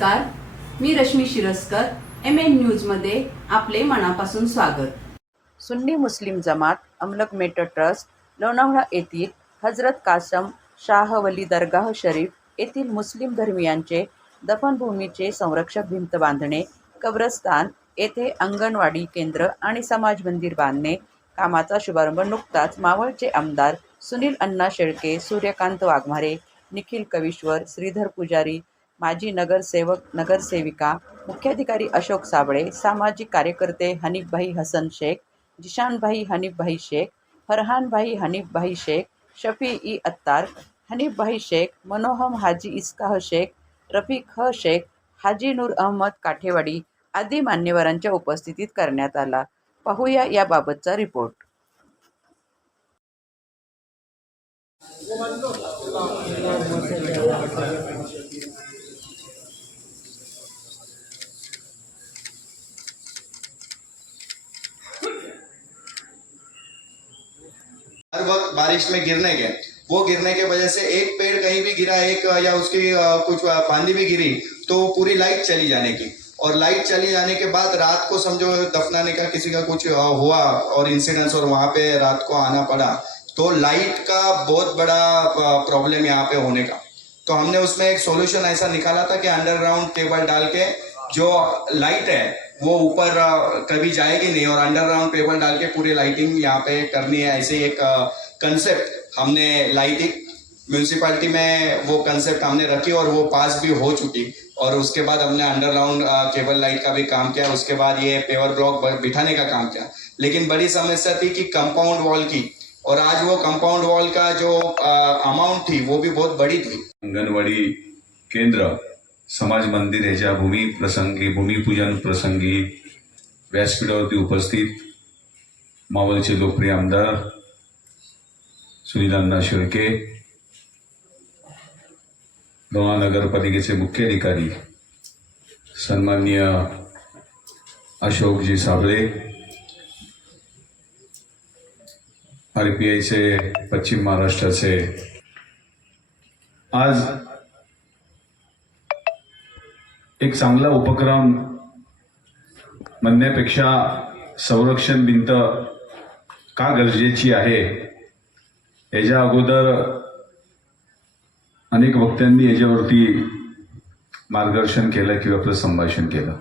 नमस्कार. मी Rashmi Shiraskar M N न्यूजमध्ये आपले मनापासून स्वागत. सुन्नी मुस्लिम जमात अमलक मेटर ट्रस्ट लोणावळा येथील हजरत कासम शाह वली दरगाह शरीफ येथील मुस्लिम धर्मियांचे दफनभूमीचे संरक्षक भिंत बांधणे कब्रस्तान येथे अंगणवाडी केंद्र आणि समाज मंदिर बांधणे कामाचा शुभारंभ नुकताच मावळचे आमदार सुनील अण्णा शेळके सूर्यकांत वाघमारे निखिल कविश्वर श्रीधर पुजारी माजी नगरसेवक नगरसेविका मुख्याधिकारी अशोक साबळे सामाजिक कार्यकर्ते हनीफभाई हसन शेख जिशानभाई हनीफभाई शेख फरहानभाई हनीफभाई शेख शफी ई अत्तार हनीफभाई शेख मनोहम हाजी इस्काह शेख रफीक ह शेख हाजी नूर अहमद काठेवाडी आदी मान्यवरांच्या उपस्थितीत करण्यात आला. पाहूया याबाबतचा रिपोर्ट. हर वक्त बारिश में गिरने के। वो गिरने के वजह से एक पेड़ कहीं भी गिरा, एक या उसकी कुछ फांदी भी गिरी तो पूरी लाइट चली जाने की। और लाइट चली जाने के बाद रात को समझो दफनाने का किसी का कुछ हुआ और इंसिडेंस और वहाँ पे रात को आना पड़ा तो लाइट का बहुत बड़ा प्रॉब्लम यहाँ पे होने का। तो हमने उसमें एक सॉल्यूशन ऐसा निकाला था कि अंडरग्राउंड केबल डाल के जो लाइट है वो ऊपर कभी जाएगी नहीं और अंडरग्राउंड पेपर डाल के पूरी लाइटिंग यहाँ पे करनी है, ऐसे एक कंसेप्ट हमने लाइटिंग म्यूनसिपालिटी में वो कंसेप्ट हमने रखी और वो पास भी हो चुकी। और उसके बाद हमने अंडरग्राउंड केबल लाइट का भी काम किया, उसके बाद ये पेवर ब्लॉक बिठाने का काम किया। लेकिन बड़ी समस्या थी कि कंपाउंड वॉल की और आज वो कंपाउंड वॉल का जो अमाउंट थी वो भी बहुत बड़ी थी। अंगणवाडी केंद्र समाज मंदिर ह्याच्या भूमी प्रसंगी भूमिपूजन प्रसंगी व्यासपीठावरती उपस्थित। मावळचे लोकप्रिय आमदार सुनीलांना शेळके। लोणा नगरपालिकेचे मुख्य अधिकारी सन्माननीय अशोकजी साबळे। आर पी आयचे पश्चिम महाराष्ट्राचे आज एक चांगला उपक्रम म्हणण्यापेक्षा संरक्षण भिंत का गरजेची आहे? याच्या अगोदर अनेक वक्त्यांनी याच्यावरती मार्गदर्शन केलं किंवा आपलं संभाषण केलं.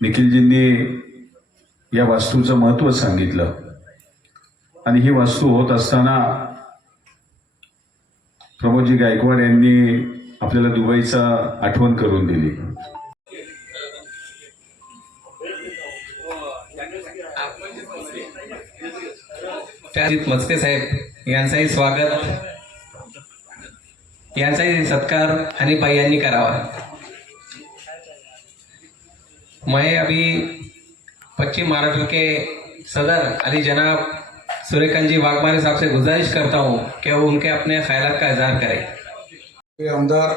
निखिलजींनी या वास्तूचं महत्त्व सांगितलं. आणि ही वास्तू होत असताना प्रमोदजी गायकवाड यांनी आपल्याला दुबईचा आठवण करून दिली. मस्के साहेब यांचाही स्वागत. यांचाही सत्कार आणि यांनी करावा. मैं अभी पश्चिम महाराष्ट्र के सदर अली जनाब सूर्यकांत जी वाघमारे साहब से गुजारिश करता हूँ कि वो उनके अपने ख्याल का इजहार करें। हे आमदार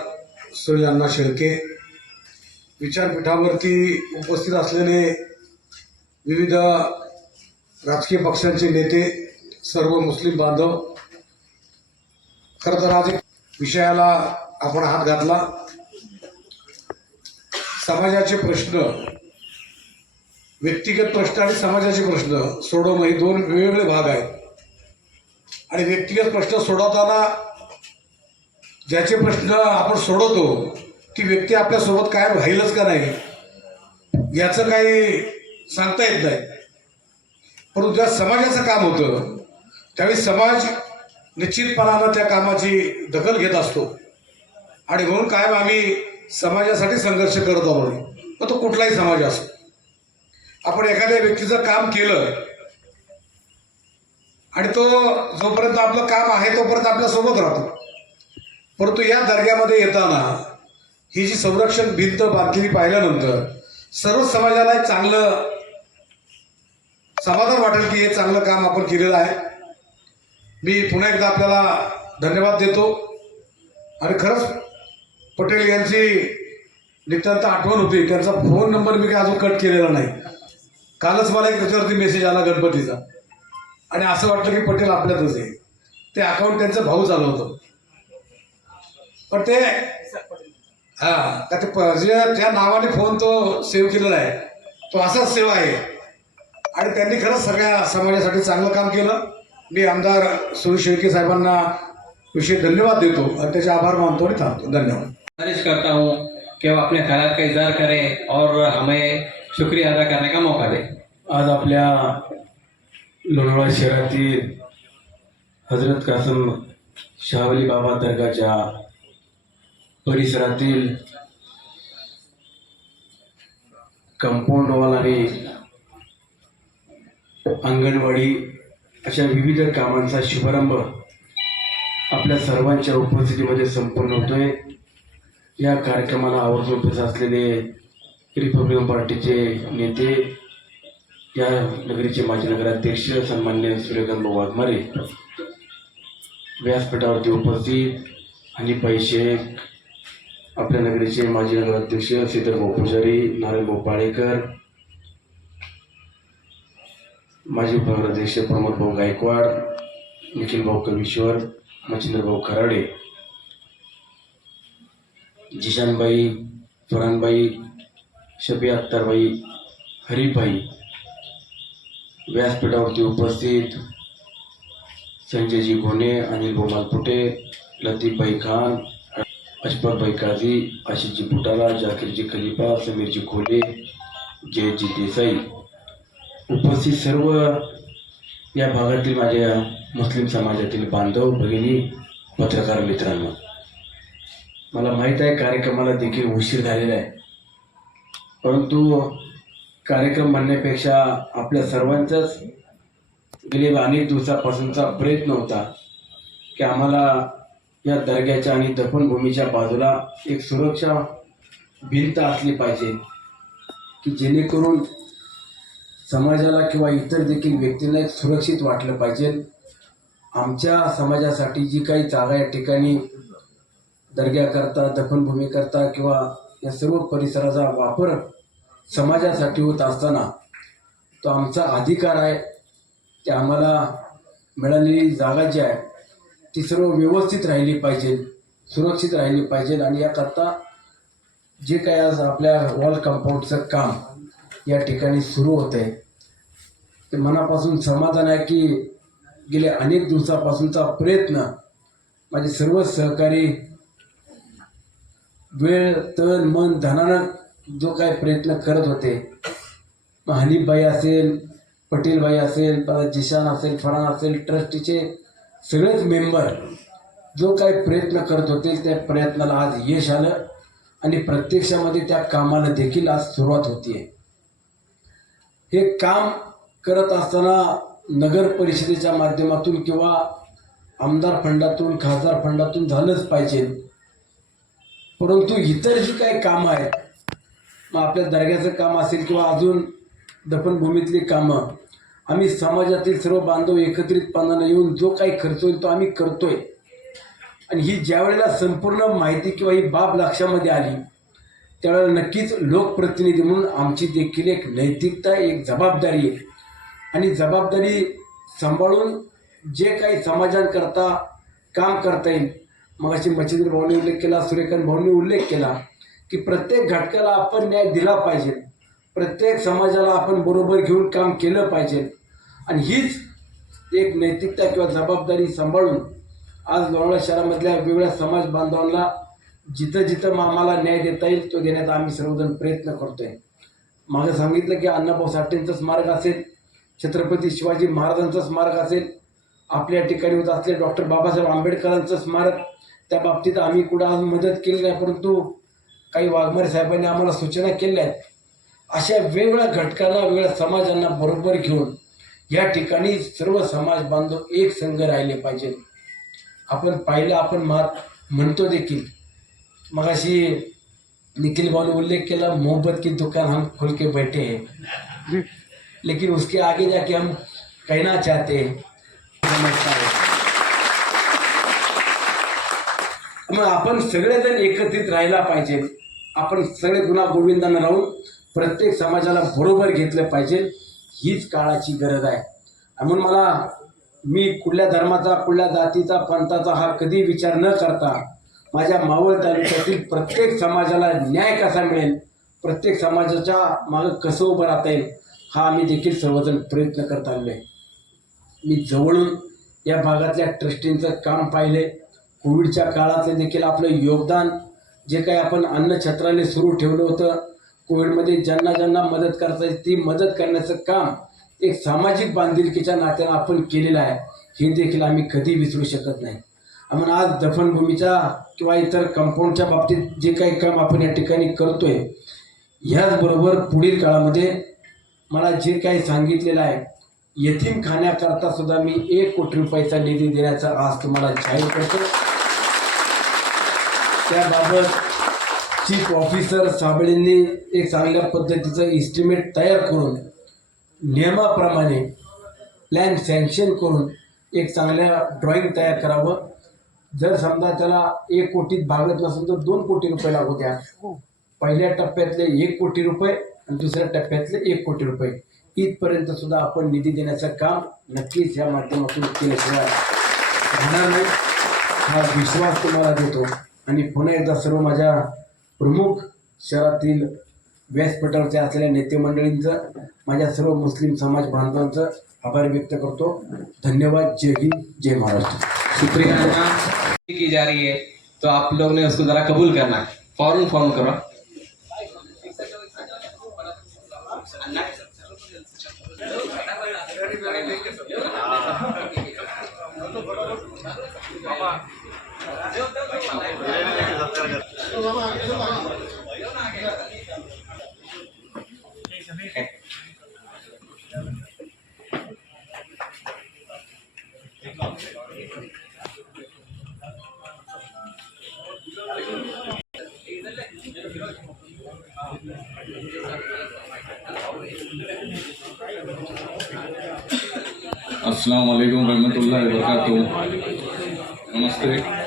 सुनील अण्णा शेळके. विचारपीठावरती उपस्थित असलेले विविध राजकीय पक्षांचे नेते सर्व मुस्लिम बांधव खरं तर आज एक विषयाला आपण हात घातला. समाजाचे प्रश्न व्यक्तिगत प्रश्न आणि समाजाचे प्रश्न सोडवणं हे दोन वेगवेगळे भाग आहेत. आणि व्यक्तिगत प्रश्न सोडवताना ज्याचे प्रश्न आपण सोडवतो ती व्यक्ती आपल्यासोबत काय राहीलच का नाही? याचं काही सांगता येत नाही. परंतु ज्या समाजाचं काम होतं त्यावेळी समाज निश्चितपणानं त्या कामाची दखल घेत असतो. आणि म्हणून कायम आम्ही समाजासाठी संघर्ष करत आहोत मग तो कुठलाही समाज असो. आपण एखाद्या व्यक्तीचं काम केलं आणि तो जोपर्यंत आपलं काम आहे तोपर्यंत आपल्यासोबत राहतो. परंतु या दर्ग्यामध्ये येताना ही जी संरक्षण भिंत बांधलेली पाहिल्यानंतर सर्व समाजाला एक चांगलं समाधान वाटेल की हे चांगलं काम आपण केलेलं आहे. मी पुन्हा एकदा आपल्याला धन्यवाद देतो. आणि खरंच पटेल यांची नितांत आठवण होती. त्यांचा फोन नंबर मी काय अजून कट केलेला नाही. कालच मला एक त्याच्यावरती मेसेज आला गणपतीचा. आणि असं वाटलं की पटेल आपल्यातच आहे. ते अकाउंट त्यांचं भाऊ चालवतं. पण ते हा का ते त्या नावाने फोन तो सेव्ह केलेला आहे. तो असाच सेवा आहे. आणि त्यांनी खरंच सगळ्या समाजासाठी चांगलं काम केलं. मी आमदार सुनील शेळके साहेबांना विशेष धन्यवाद देतो आणि त्याचे आभार मानतो आणि थांबतो. धन्यवाद. गुजारिश करता हूँ. कि वो अपने ख्याल का इजहार करें और हमें शुक्रिया अदा करने का मौका दें. आज आपल्या लोणावळा शहरातील हजरत कासम शाहवली बाबा दर्गाच्या परिसरातील कंपाऊंड वॉल आणि अंगणवाडी अशा विविध कामांचा शुभारंभ आपल्या सर्वांच्या उपस्थितीमध्ये संपन्न होतोय. या कार्यक्रमाला आवर्जून उपस्थित असलेले रिपब्लिकन पार्टीचे नेते या नगरीचे माजी नगराध्यक्ष सन्मान्य सूर्यकांत भाऊ वाघमारे व्यासपीठावरती उपस्थित आणि पैसे आपल्या नगरीचे माजी नगराध्यक्ष श्रीधर गोपुजारी पुजारी नारायण गोपाळेकर पाळेकर माजी उपनगराध्यक्ष प्रमोद भाऊ गायकवाड निखिल भाऊ कवीश्वर मच्छिंद्र भाऊ खराडे जिशानबाई फरानबाई शबी अख्तरबाई हरीभाई व्यासपीठावरती उपस्थित संजयजी घोणे अनिल भाऊ मालपुटे लतीफभाई खान अशफाकभाई काझी आशिषजी बुटाला जाकीरजी खलिफा समीरजी खोले जयजी देसाई उपस्थित सर्व या भागातील माझ्या मुस्लिम समाजातील बांधव भगिनी पत्रकार मित्रांनो. मला माहीत आहे कार्यक्रमाला देखील उशीर झालेला आहे. परंतु कार्यक्रम म्हणण्यापेक्षा आपल्या सर्वांचाच गेले अनेक दिवसापासूनचा प्रयत्न होता की आम्हाला या दर्ग्याच्या आणि दफनभूमीच्या बाजूला एक सुरक्षा भिंत असली पाहिजे की जेणेकरून समाजाला किंवा इतर देखील व्यक्तींना एक सुरक्षित वाटलं पाहिजे. आमच्या समाजासाठी जी काही जागा या ठिकाणी दर्ग्याकरता दफनभूमीकरता किंवा या सर्व परिसराचा वापर समाजासाठी होत असताना तो आमचा अधिकार आहे. की आम्हाला मिळालेली जागा जी आहे ती सर्व व्यवस्थित राहिली पाहिजे सुरक्षित राहिली पाहिजे आणि याकरता जे काय आज आपल्या वॉल कंपाऊंडचं काम या ठिकाणी सुरू होतं आहे ते मनापासून समाधान आहे की गेले अनेक दिवसापासूनचा प्रयत्न माझे सर्व सहकारी वेळ तन मन धनानं जो काय प्रयत्न करत होते मग हनीफबाई असेल पटेलबाई असेल जिशान असेल फरान असेल ट्रस्टीचे सगळेच मेंबर जो काही प्रयत्न करत होते त्या प्रयत्नाला आज यश आलं आणि प्रत्यक्षामध्ये त्या कामाला देखील आज सुरुवात होतीये. हे काम करत असताना नगर परिषदेच्या माध्यमातून किंवा आमदार फंडातून खासदार फंडातून झालंच पाहिजे. परंतु इतर जी काही कामं आहेत मग आपल्या दर्ग्याचं काम असेल किंवा अजून दफनभूमीतली कामं आम्ही समाजातील सर्व बांधव एकत्रितपणानं येऊन जो काही खर्च होईल तो आम्ही करतोय. आणि ही ज्यावेळेला संपूर्ण माहिती किंवा ही बाब लक्षामध्ये आली त्यावेळेला नक्कीच लोकप्रतिनिधी म्हणून आमची देखील एक नैतिकता एक जबाबदारी आहे. आणि जबाबदारी सांभाळून जे काही समाजांकरता काम करता येईल मग अशी मच्छिंद्र भाऊने उल्लेख केला सूर्यकांत भाऊंनी उल्लेख केला की प्रत्येक घटकाला आपण न्याय दिला पाहिजे. प्रत्येक समाजाला आपण बरोबर घेऊन काम केलं पाहिजे. आणि हीच एक नैतिकता किंवा जबाबदारी सांभाळून आज लोणावळा शहरामधल्या वेगवेगळ्या समाज बांधवांना जिथं जिथं आम्हाला न्याय देता येईल तो देण्याचा आम्ही सर्वजण प्रयत्न करतोय. मागं सांगितलं की अण्णाभाऊ साठेंचं स्मारक असेल छत्रपती शिवाजी महाराजांचं स्मारक असेल आपल्या ठिकाणी होत असले डॉक्टर बाबासाहेब आंबेडकरांचं स्मारक त्या बाबतीत आम्ही कुठं आज मदत केली नाही परंतु काही वाघमारे साहेबांनी आम्हाला सूचना केल्या आहेत. अशा वेगवेगळ्या घटकांना वेगवेगळ्या समाजांना बरोबर घेऊन या ठिकाणी सर्व समाज बांधव एक संघ राहिले पाहिजे. आपण पाहिलं आपण मात म्हणतो देखील. मगाशी निखिल भाऊ उल्लेख केला मोहब्बत की दुकान हम खोल के बैठे हैं. लेकिन उसके आगे जाके हम कहना चाहते हैं। है मग आपण सगळेजण एकत्रित राहायला पाहिजे. आपण सगळे गुन्हा गोविंदांना राहून प्रत्येक समाजाला बरोबर घेतलं पाहिजे हीच काळाची गरज आहे. म्हणून मला मी कुठल्या धर्माचा कुठल्या जातीचा पंथाचा हा कधी विचार न करता माझ्या मावळ तालुक्यातील प्रत्येक समाजाला न्याय कसा मिळेल प्रत्येक समाजाच्या मागं कसं उभं राहता येईल हा आम्ही देखील सर्वजण प्रयत्न करत आलेलो आहे. मी जवळून या भागातल्या ट्रस्टींचं काम पाहिले कोविडच्या काळातले देखील आपलं योगदान जे काही आपण अन्नछत्राने सुरू ठेवलं होतं कोविडमध्ये ज्यांना ज्यांना मदत करता येईल ती मदत करण्याचं काम एक सामाजिक बांधिलकीच्या नात्यानं आपण केलेलं आहे. हे देखील आम्ही कधी विसरू शकत नाही. आपण आज दफनभूमीच्या किंवा इतर कंपाऊंडच्या बाबतीत जे काही काम आपण या ठिकाणी करतोय ह्याचबरोबर पुढील काळामध्ये मला जे काही सांगितलेलं आहे येथीम खाण्याकरता सुद्धा मी एक कोटी रुपयाचा निधी देण्याचा आज तुम्हाला जाहीर करतो. त्याबाबत चीफ ऑफिसर साबळेंनी एक चांगल्या पद्धतीचं इस्टिमेट तयार करून नियमाप्रमाणे प्लॅन सँक्शन करून एक चांगल्या ड्रॉइंग तयार करावं. जर समजा त्याला एक कोटीत भागत नसेल तर दोन कोटी रुपये लागू द्या. पहिल्या टप्प्यातले एक कोटी रुपये आणि दुसऱ्या टप्प्यातले एक कोटी रुपये. इथपर्यंत सुद्धा आपण निधी देण्याचं काम नक्कीच या माध्यमातून केल्याशिवाय राहणार नाही. हा विश्वास तुम्हाला देतो. आणि पुन्हा एकदा सर्व माझ्या प्रमुख शहरातील व्यासपीठावरचे असलेल्या नेते मंडळींचं माझ्या सर्व मुस्लिम समाज बांधवांचं आभार व्यक्त करतो. धन्यवाद. जय हिंद. जय महाराष्ट्र. शुक्रिया की जा रही है तो आप लोग ने उसको जरा कबूल करना है. फौरन फोन करो. अस्सलाम वालेकुम रहमतुल्लाहि व बरकातुहू। नमस्ते।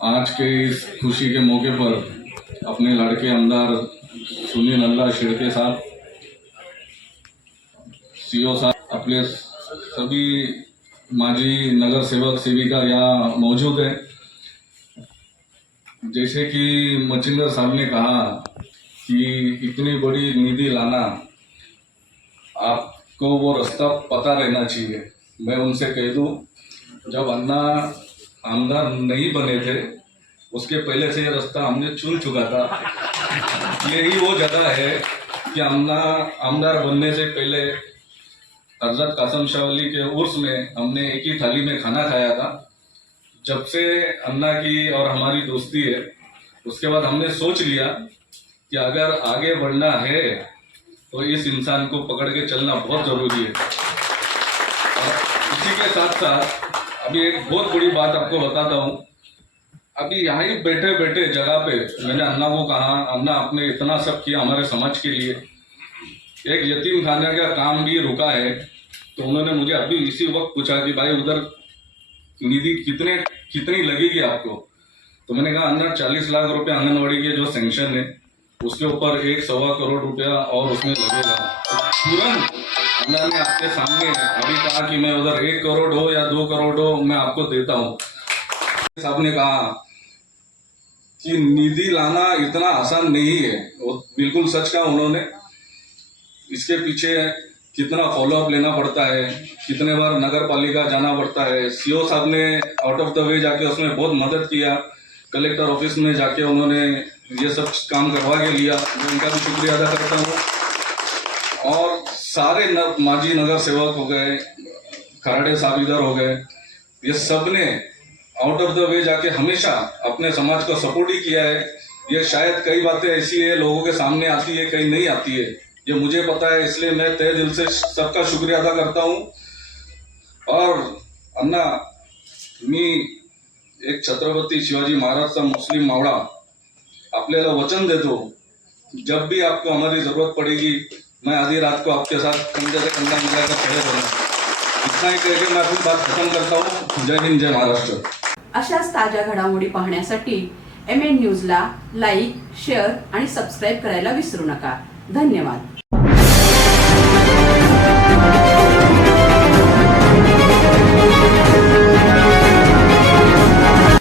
आज के इस खुशी के मौके पर अपने लड़के आमदार सुनील अल्लाह शिड़के साहब सीओ साहब, अपने सभी माजी नगर सेवक सेविका यहाँ मौजूद है। जैसे कि मचिंदर साहब ने कहा कि इतनी बड़ी निधि लाना आपको वो रास्ता पता रहना चाहिए। मैं उनसे कह दूँ, जब अन्ना आमदार नहीं बने थे। उसके पहले से ये रास्ता हमने चुन चुका था। यही वो जगह है कि अन्ना आमदार बनने से पहले हज़रत कासम शाह के उर्स में हमने एक ही थाली में खाना खाया था। जब से अन्ना की और हमारी दोस्ती है, उसके बाद हमने सोच लिया कि अगर आगे बढ़ना है तो इस इंसान को पकड़ के चलना बहुत ज़रूरी है। और इसी के साथ साथ अभी एक बहुत बड़ी बात आपको बताता हूँ। अभी यहाँ ही बैठे बैठे जगह पे मैंने अन्ना को कहा, अन्ना, आपने इतना सब किया हमारे समाज के लिए। एक यतीम खाने का काम भी रुका है। तो उन्होंने मुझे अभी इसी वक्त पूछा कि, भाई, उधर निधि कितने, कितनी लगेगी आपको? तो मैंने कहा, अन्ना, चालीस लाख रुपए आंगनबाड़ी के जो सेंक्शन है, उसके ऊपर एक सवा करोड़ रुपया और उसमें लगेगा। तो तुरंत अन्ना ने आपके सामने अभी कहा कि मैं उधर एक करोड़ हो या दो करोड़ हो, मैं आपको देता हूँ। साहब ने कहा कि निधि लाना इतना आसान नहीं है। वो बिल्कुल सच कहा उन्होंने। इसके पीछे कितना फॉलोअप लेना पड़ता है, कितने बार नगर पालिका जाना पड़ता है। सीओ साहब ने आउट ऑफ़ द वे जाके उसमें बहुत मदद किया। कलेक्टर ऑफ़िस में जाके उन्होंने ये सब काम करवा के लिया। मैं उनका भी शुक्रिया अदा करता हूँ। और सारे न, माजी नगर सेवक हो गए खराड़े साहब इधर हो गए ये सब ने आउट ऑफ द वे जाके हमेशा अपने समाज को सपोर्ट ही किया है। ये शायद कई बातें ऐसी है लोगों के सामने आती है कई नहीं आती है। ये मुझे पता है इसलिए मैं तय दिल से सबका शुक्रिया अदा करता हूँ। और अन्ना मी एक छत्रपती शिवाजी महाराजचा मुस्लिम मावड़ा आपल्याला वचन देतो जब भी आपको हमारी जरूरत पड़ेगी मैं आधी रात को आपके साथ कंधे से कंधा मिलाकर खड़े रहूंगा इतना ही कह मैं अपनी बात खत्म करता हूँ। जय हिंद जय महाराष्ट्र। अशाच ताज्या घडामोडी पाहण्यासाठी एम एन न्यूजला लाईक शेअर आणि सबस्क्राईब करायला विसरू नका. धन्यवाद.